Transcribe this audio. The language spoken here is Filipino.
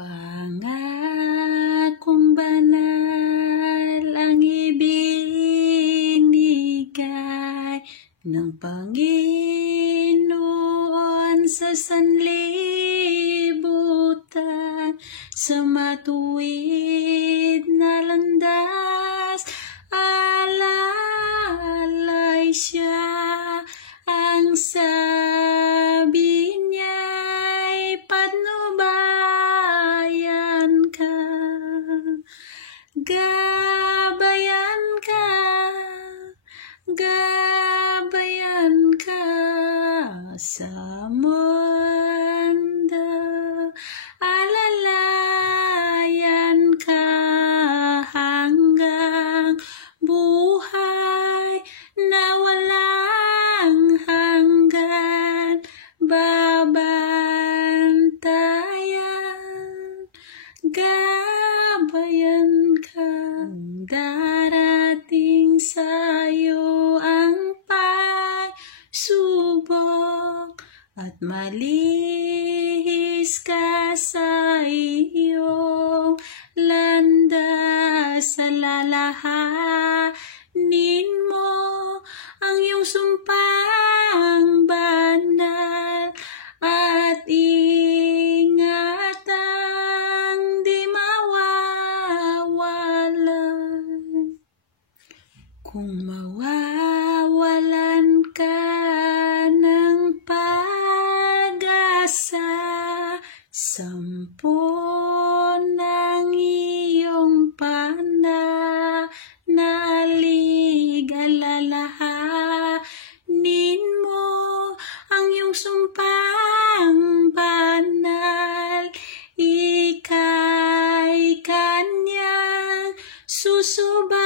Pangakong banal ang ibinigay ng Panginoon sa sanlibutan, sa matuwid na landas, alalay siya. Ang sabi niya'y patnubayan ka, gabayan ka, gabayan ka sa mundo, alalayan ka hanggang buhay na walang hanggan, babantayan, gabayan ka. Darating sa'yo ang pagsubok at malihis ka sa iyong landas, alalahanin mo ang iyong sumpang banal at ingatang di mawawalan. Kung mawawalan ka ng pag-asa, 10 ng iyong pananalig, alalahanin mo ang iyong sumpang banal, ika'y kanyang susubay.